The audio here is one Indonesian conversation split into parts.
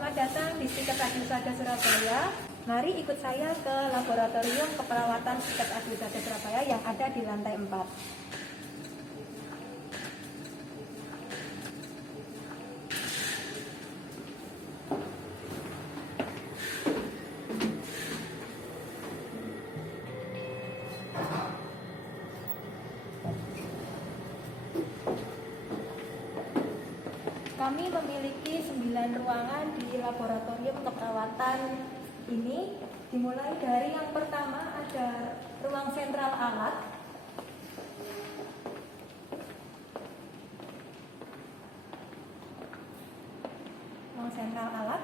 Selamat datang di Stikes Adwisata Surabaya. Mari ikut saya ke Laboratorium Keperawatan Stikes Adwisata Surabaya yang ada di lantai 4. Kami memiliki 9 ruangan di laboratorium keperawatan ini. Dimulai dari yang pertama ada ruang sentral alat. Ruang sentral alat.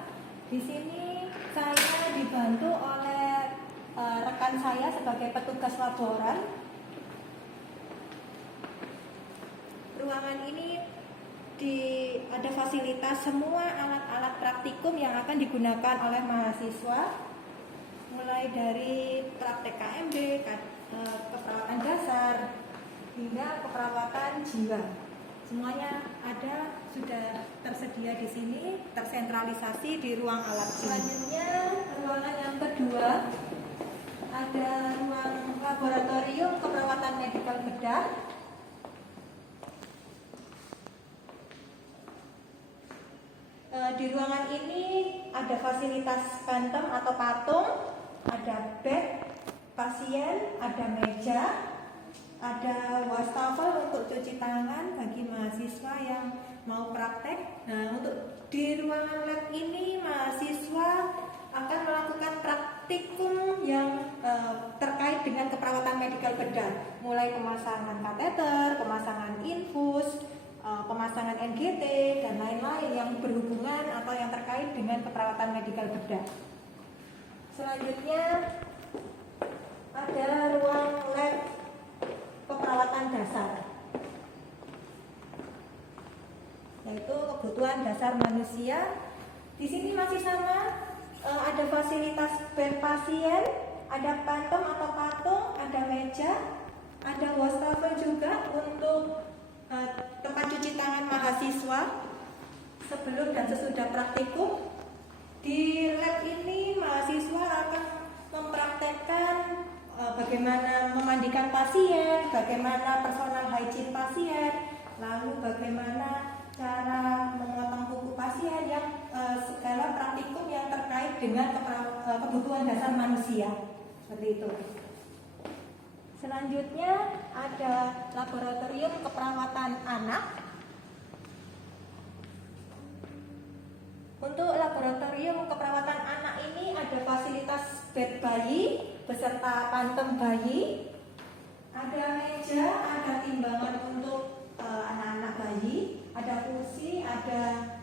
Di sini saya dibantu oleh rekan saya sebagai petugas laboran. Ruangan ini ada fasilitas semua alat-alat praktikum yang akan digunakan oleh mahasiswa, mulai dari praktek KMB, keperawatan dasar, hingga keperawatan jiwa. Semuanya sudah tersedia di sini, tersentralisasi di ruang alat. Selanjutnya, ruangan yang kedua ada ruang laboratorium keperawatan medikal bedah. Di ruangan ini ada fasilitas phantom atau patung, ada bed pasien, ada meja, ada wastafel untuk cuci tangan bagi mahasiswa yang mau praktek. Nah, untuk di ruangan lab ini mahasiswa akan melakukan praktikum yang terkait dengan keperawatan medikal bedah, mulai pemasangan kateter, pemasangan infus, pemasangan NGT, dan lain-lain yang berhubungan atau yang terkait dengan keperawatan medikal bedah. Selanjutnya ada ruang lab keperawatan dasar, yaitu kebutuhan dasar manusia. Di sini masih sama, ada fasilitas bed pasien, ada phantom atau patung, ada meja, ada wastafel juga untuk tempat cuci tangan mahasiswa sebelum dan sesudah praktikum. Di lab ini mahasiswa akan mempraktekkan bagaimana memandikan pasien, bagaimana personal hygiene pasien, lalu bagaimana cara memotong kuku pasien, yang segala praktikum yang terkait dengan kebutuhan dasar manusia, seperti itu. Selanjutnya ada laboratorium keperawatan anak. Untuk laboratorium keperawatan anak ini ada fasilitas bed bayi beserta phantom bayi, ada meja, ada timbangan untuk anak-anak bayi, ada kursi, ada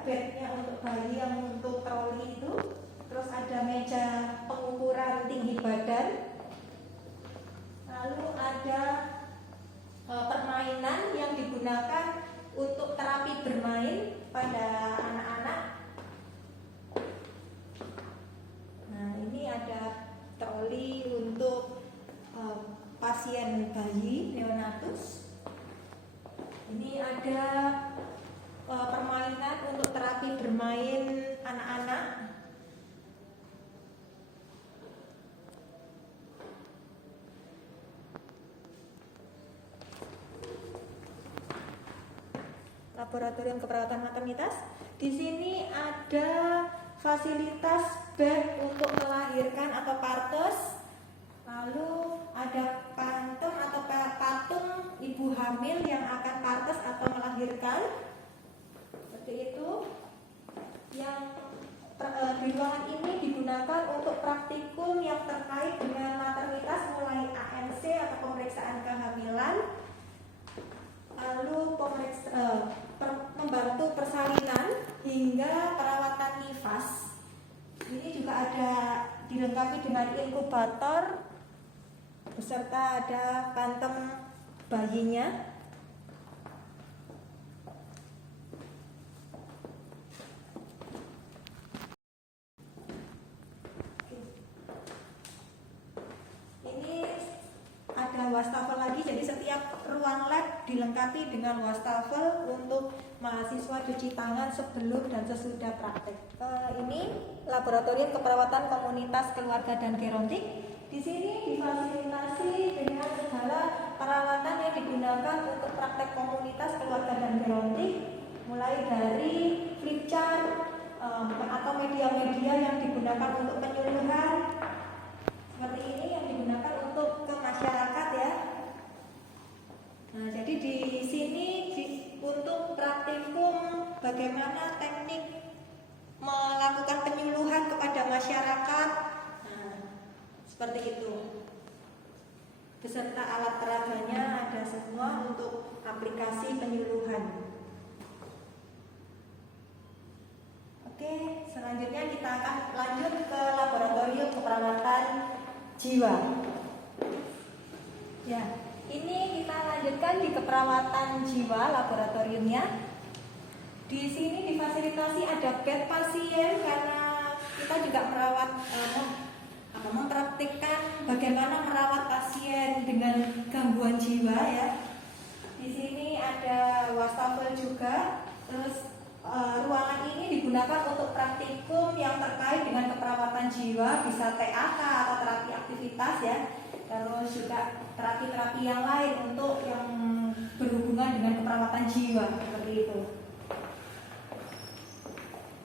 bednya untuk bayi yang untuk troli itu. Terus ada meja pengukuran tinggi badan. Lalu ada permainan yang digunakan untuk terapi bermain pada anak-anak. Nah, ini ada troli untuk pasien bayi neonatus. Ini ada permainan untuk terapi bermain anak-anak. Laboratorium keperawatan maternitas. Di sini ada fasilitas bed untuk melahirkan atau partos. Lalu ada phantom atau patung ibu hamil yang akan partos atau melahirkan. Seperti itu. Yang di ruangan ini digunakan untuk praktikum yang terkait dengan maternitas, mulai ANC atau pemeriksaan kehamilan, lalu membantu persalinan hingga perawatan nifas. Ini juga ada dilengkapi dengan inkubator beserta ada phantom bayinya. Ini ada wastafel lagi, jadi setiap ruang lab dilengkapi dengan wastafel untuk mahasiswa cuci tangan sebelum dan sesudah praktek. Ini laboratorium keperawatan komunitas keluarga dan gerontik. Di sini difasilitasi dengan segala peralatan yang digunakan untuk praktek komunitas keluarga dan gerontik, mulai dari flip chart atau media-media yang digunakan untuk penyuluhan seperti ini yang digunakan untuk ke masyarakat ya. Nah, jadi di sini untuk praktikum bagaimana teknik melakukan penyuluhan kepada masyarakat, nah, seperti itu. Beserta alat peraganya ada semua untuk aplikasi penyuluhan. Oke, selanjutnya kita akan lanjut ke laboratorium keperawatan jiwa. Ya, ini kita lanjutkan di keperawatan jiwa laboratoriumnya. Di sini difasilitasi ada bed pasien karena kita juga merawat mempraktikkan bagaimana merawat pasien dengan gangguan jiwa ya. Di sini ada wastafel juga. Terus ruangan ini digunakan untuk praktikum yang terkait dengan keperawatan jiwa, bisa TAK atau terapi aktivitas ya. Terus juga terapi-terapi yang lain untuk yang berhubungan dengan keperawatan jiwa seperti itu.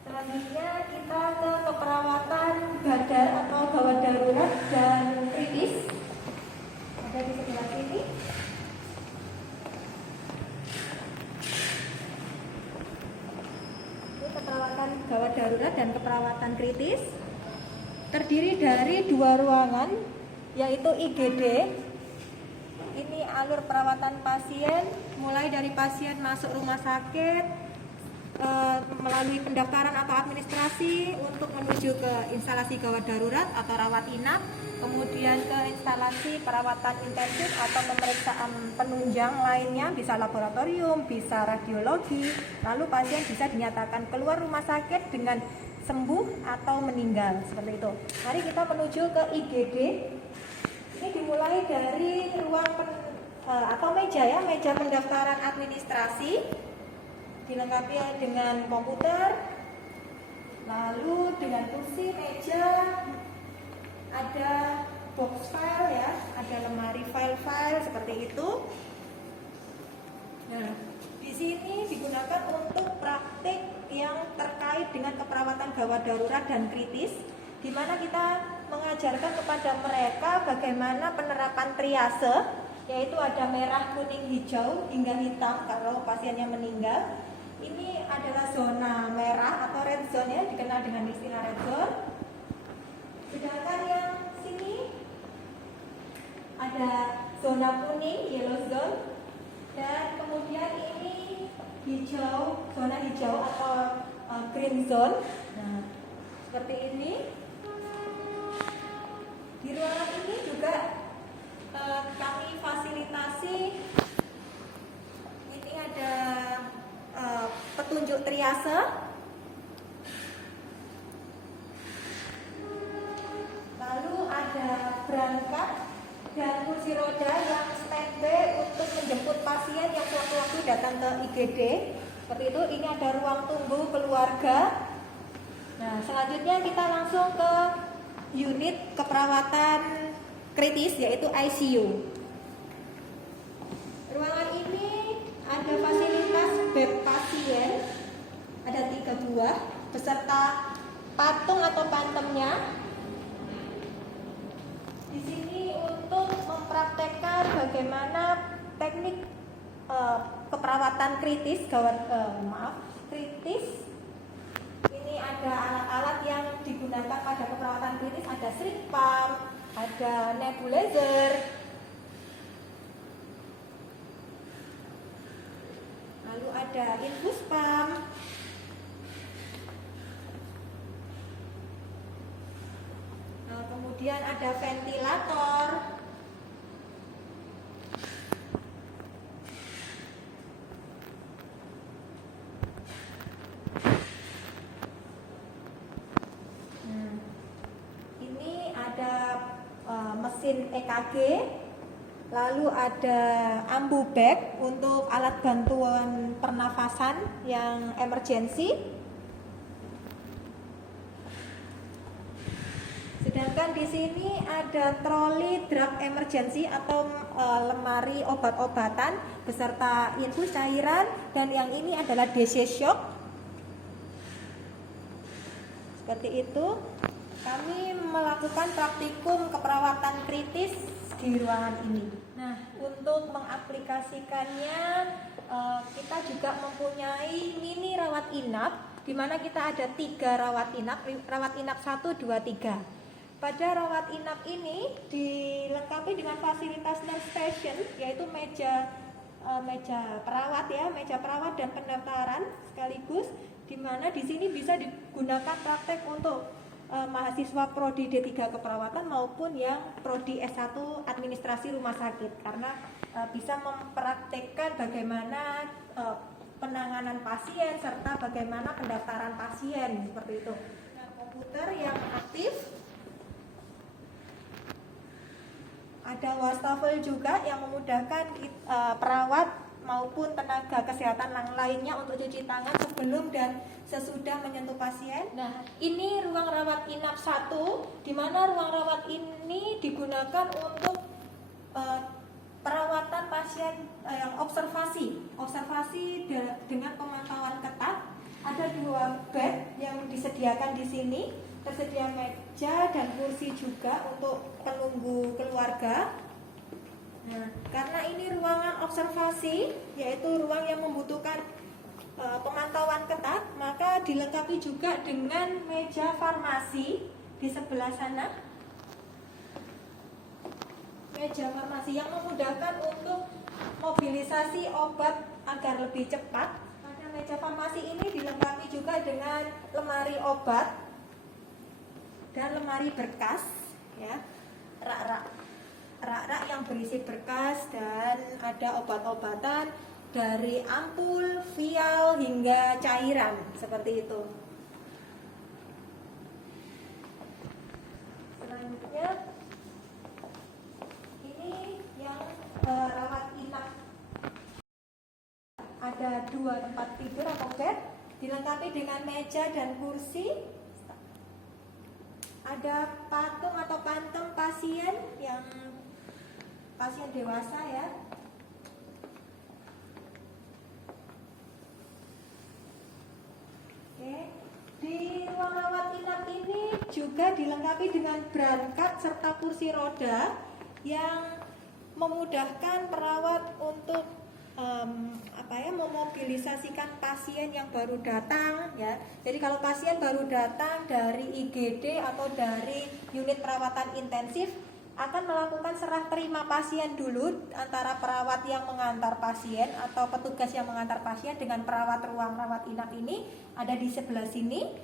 Selanjutnya kita ke keperawatan badar atau gawat darurat dan kritis. Ada di sebelah sini. Ini keperawatan gawat darurat dan keperawatan kritis. Terdiri dari 2 ruangan, yaitu IGD. Ini alur perawatan pasien, mulai dari pasien masuk rumah sakit, melalui pendaftaran atau administrasi untuk menuju ke instalasi gawat darurat atau rawat inap, kemudian ke instalasi perawatan intensif atau pemeriksaan penunjang lainnya, bisa laboratorium, bisa radiologi, lalu pasien bisa dinyatakan keluar rumah sakit dengan sembuh atau meninggal, seperti itu. Mari kita menuju ke IGD. Ini dimulai dari ruang atau meja ya, meja pendaftaran administrasi, dilengkapi dengan komputer, lalu dengan kursi, meja, ada box file ya, ada lemari file-file seperti itu. Nah, di sini digunakan untuk praktik yang terkait dengan keperawatan gawat darurat dan kritis, di mana kita mengajarkan kepada mereka bagaimana penerapan triase, yaitu ada merah, kuning, hijau hingga hitam kalau pasiennya meninggal. Ini adalah zona merah atau red zone ya, dikenal dengan istilah red zone. Sedangkan yang sini ada zona kuning, yellow zone, dan kemudian ini hijau, zona hijau atau green zone. Nah, seperti ini. Di ruangan ini juga kami fasilitasi. Ini ada petunjuk triase, lalu ada berangkat dan kursi roda yang standby untuk menjemput pasien yang sewaktu-waktu datang ke IGD. Seperti itu. Ini ada ruang tunggu keluarga. Nah, selanjutnya kita langsung ke unit keperawatan kritis, yaitu ICU. Ruangan ini ada fasilitas bed pasien, ada 3 buah beserta patung atau pantemnya. Di sini untuk mempraktekkan bagaimana teknik keperawatan kritis, kritis. Ini ada alat-alat yang digunakan pada keperawatan kritis, ada sling pump, ada nebulizer, lalu ada infus pump, nah, kemudian ada ventilator, ini ada mesin EKG, lalu ada ambu bag, untuk alat bantuan pernafasan yang emergency. Sedangkan di sini ada troli drug emergency atau lemari obat-obatan beserta infus cairan, dan yang ini adalah DC shock. Seperti itu. Kami melakukan praktikum keperawatan kritis di ruangan ini. Nah, untuk mengaplikasikannya kita juga mempunyai mini rawat inap, di mana kita ada 3 rawat inap 1, 2, 3. Pada rawat inap ini dilengkapi dengan fasilitas nurse station, yaitu meja perawat ya, meja perawat dan pendaftaran sekaligus, di mana di sini bisa digunakan praktek untuk mahasiswa prodi D3 keperawatan maupun yang prodi S1 administrasi rumah sakit, karena bisa mempraktekkan bagaimana penanganan pasien serta bagaimana pendaftaran pasien seperti itu. Nah, komputer yang aktif, ada wastafel juga yang memudahkan perawat maupun tenaga kesehatan yang lainnya untuk cuci tangan sebelum dan sesudah menyentuh pasien. Nah, ini ruang rawat inap 1, di mana ruang rawat ini digunakan untuk perawatan pasien yang observasi dengan pemantauan ketat. Ada 2 bed yang disediakan di sini, tersedia meja dan kursi juga untuk penunggu keluarga. Nah, karena ini ruangan observasi, yaitu ruang yang membutuhkan pemantauan ketat, maka dilengkapi juga dengan meja farmasi di sebelah sana. Meja farmasi yang memudahkan untuk mobilisasi obat agar lebih cepat. Pada meja farmasi ini dilengkapi juga dengan lemari obat dan lemari berkas, ya, rak-rak yang berisi berkas, dan ada obat-obatan dari ampul, vial hingga cairan seperti itu. Selanjutnya ini yang rawat inap, ada 2 tempat tidur atau bed, dilengkapi dengan meja dan kursi. Ada patung atau kantong pasien yang pasien dewasa ya. Oke. Di ruang rawat inap ini juga dilengkapi dengan berangkat serta kursi roda yang memudahkan perawat untuk memobilisasikan pasien yang baru datang ya. Jadi kalau pasien baru datang dari IGD atau dari unit perawatan intensif, akan melakukan serah terima pasien dulu antara perawat yang mengantar pasien atau petugas yang mengantar pasien dengan perawat ruang rawat inap ini ada di sebelah sini.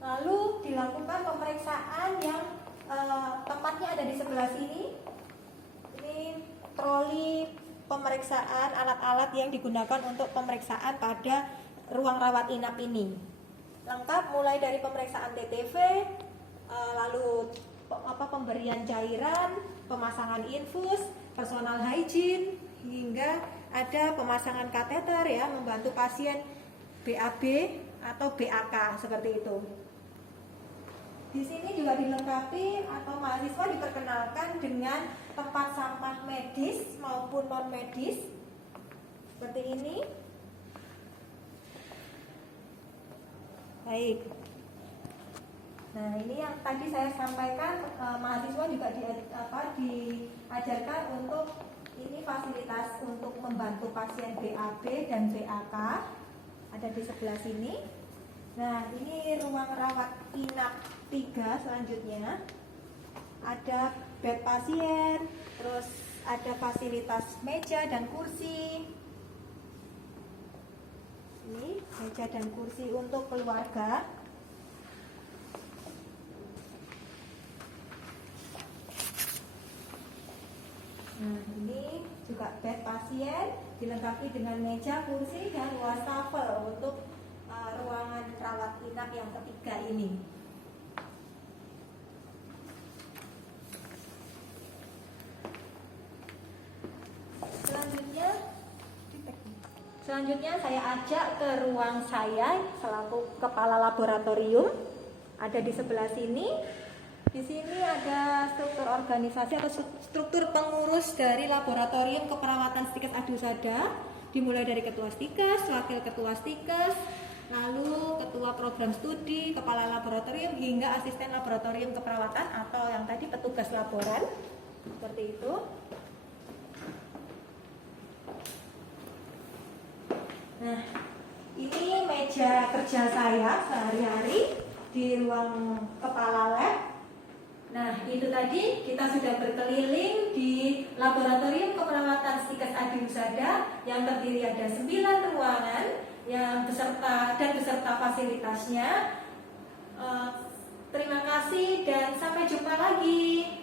Lalu dilakukan pemeriksaan yang tempatnya ada di sebelah sini. Ini troli pemeriksaan, alat-alat yang digunakan untuk pemeriksaan pada ruang rawat inap ini. Lengkap mulai dari pemeriksaan TTV, lalu pemberian cairan, pemasangan infus, personal hygiene, hingga ada pemasangan kateter ya, membantu pasien BAB atau BAK seperti itu. Di sini juga dilengkapi atau mahasiswa diperkenalkan dengan tempat sampah medis maupun non medis seperti ini. Baik. Nah, ini yang tadi saya sampaikan, mahasiswa juga diajarkan untuk ini fasilitas untuk membantu pasien BAB dan BAK ada di sebelah sini. Nah, ini ruang rawat inap 3 selanjutnya. Ada bed pasien, terus ada fasilitas meja dan kursi. Ini meja dan kursi untuk keluarga. Nah, ini juga bed pasien dilengkapi dengan meja, kursi, dan wastafel untuk ruangan rawat inap yang ketiga ini. Selanjutnya di Selanjutnya saya ajak ke ruang saya selaku kepala laboratorium. Ada di sebelah sini. Di sini ada struktur organisasi atau struktur pengurus dari laboratorium keperawatan Stikes Adusada. Dimulai dari ketua Stikes, wakil ketua Stikes, lalu ketua program studi, kepala laboratorium hingga asisten laboratorium keperawatan atau yang tadi petugas laboran. Seperti itu. Nah, ini meja kerja saya sehari-hari di ruang kepala lab. Nah, itu tadi kita sudah berkeliling di laboratorium keperawatan Stikes Adusada yang terdiri ada 9 ruangan yang beserta fasilitasnya. Terima kasih dan sampai jumpa lagi.